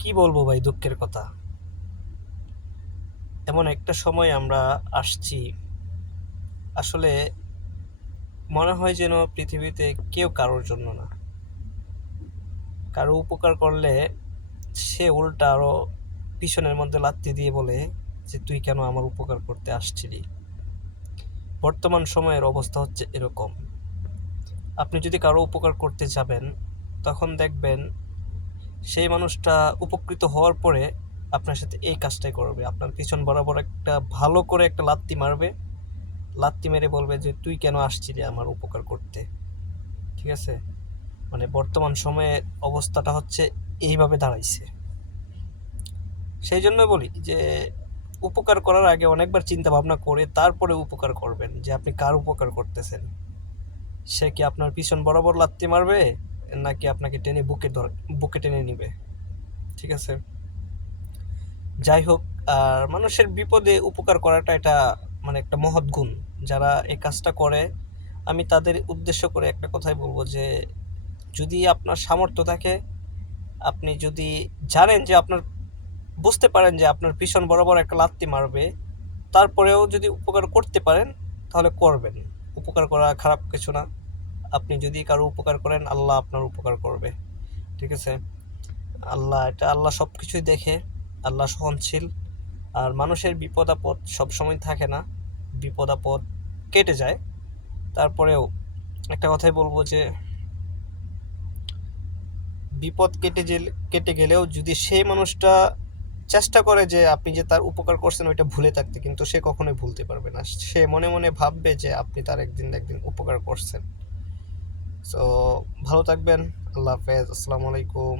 কি বলবো ভাই, দুঃখের কথা। এমন একটা সময় আমরা আসছি, আসলে মনে হয় যেন পৃথিবীতে কেউ কারোর জন্য না। কারো উপকার করলে সে উল্টা আরো পিছনের মধ্যে লাথি দিয়ে বলে যে তুই কেন আমার উপকার করতে আসছিলি। বর্তমান সময়ের অবস্থা হচ্ছে এরকম। আপনি যদি কারো উপকার করতে যাবেন, তখন দেখবেন সেই মানুষটা উপকৃত হওয়ার পরে আপনার সাথে এই কাজটাই করবে, আপনার পিছন বরাবর একটা ভালো করে একটা লাত্তি মারবে। লাত্তি মেরে বলবে যে তুই কেন আসছিলি আমার উপকার করতে। ঠিক আছে? মানে বর্তমান সময়ে অবস্থাটা হচ্ছে এইভাবে দাঁড়াইছে। সেই জন্য বলি যে উপকার করার আগে অনেকবার চিন্তা ভাবনা করে তারপরে উপকার করবেন, যে আপনি কার উপকার করতেছেন। সে কি আপনার পিছন বরাবর লাত্তি মারবে, নাকি আপনাকে টেনে বুকে টেনে নিবে। ঠিক আছে? যাই হোক, আর মানুষের বিপদে উপকার করাটা এটা মানে একটা মহৎ গুণ। যারা এই কাজটা করে, আমি তাদের উদ্দেশ্য করে একটা কথাই বলবো যে যদি আপনার সামর্থ্য থাকে, আপনি যদি জানেন যে আপনার, বুঝতে পারেন যে আপনার পিছন বরাবর একটা লাত্তি মারবে, তারপরেও যদি উপকার করতে পারেন তাহলে করবেন। উপকার করা খারাপ কিছু না। আপনি যদি কারো উপকার করেন, আল্লাহ আপনার উপকার করবে। ঠিক আছে? আল্লাহ সব কিছুই দেখে। আল্লাহ সহনশীল। আর মানুষের বিপদ আপদ সবসময় থাকে না, বিপদ আপদ কেটে যায়। তারপরেও একটা কথাই বলবো যে বিপদ কেটে গেলেও যদি সেই মানুষটা চেষ্টা করে যে আপনি যে তার উপকার করছেন ওইটা ভুলে থাকতে, কিন্তু সে কখনোই ভুলতে পারবে না। সে মনে মনে ভাববে যে আপনি তার একদিন না একদিন উপকার করছেন। সো ভালো থাকবেন। আল্লাহ হাফেজ। আসসালামু আলাইকুম।